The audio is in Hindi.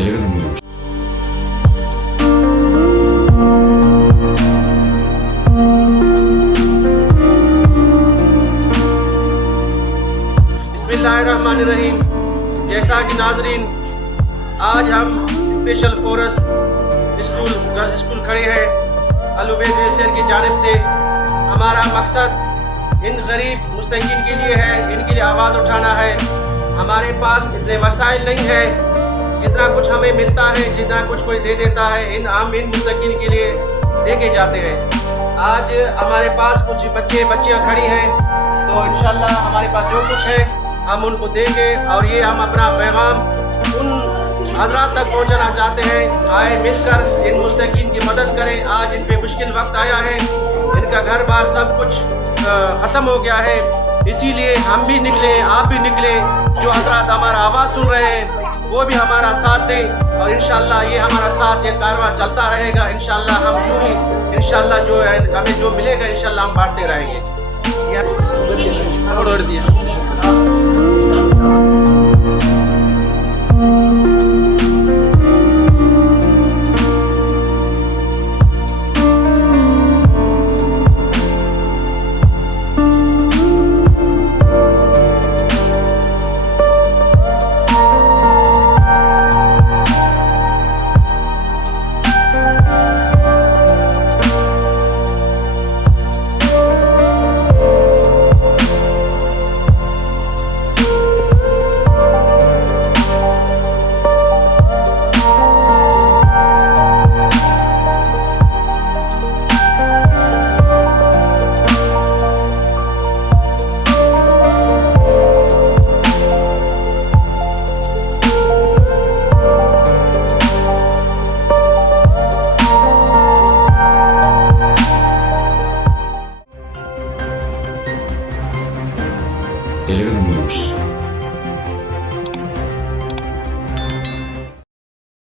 11 News. बिस्मिल्लाहिर्रहमानिर्रहीम। जैसा कि नाजरीन, आज हम स्पेशल फोर्स गर्ल्स स्कूल खड़े हैं अल-उबैद वेलफेयर की जानिब से। हमारा मकसद इन गरीब मुस्तकीन के लिए है, इनके लिए आवाज़ उठाना है। हमारे पास इतने वसाइल नहीं है, जितना कुछ हमें मिलता है, जितना कुछ कोई दे देता है, हम इन मुस्तकीन के लिए दे के जाते हैं। आज हमारे पास कुछ बच्चियाँ खड़ी हैं, तो इंशाल्लाह हमारे पास जो कुछ है हम उनको देंगे और ये हम अपना पैगाम उन हजरात तक पहुंचाना चाहते हैं। आए मिलकर इन मुस्तकीन की मदद करें। आज इन पे मुश्किल वक्त आया है, इनका घर बार सब कुछ ख़त्म हो गया है, इसीलिए हम भी निकले, आप भी निकले। जो हजरात हमारा आवाज़ सुन रहे हैं वो भी हमारा साथ दें और इंशाल्लाह ये हमारा साथ, ये कारवां चलता रहेगा। इंशाल्लाह हम यूँ ही इंशाल्लाह जो है हमें जो मिलेगा इंशाल्लाह हम बांटते रहेंगे। छोड़ दिया। Eleven News.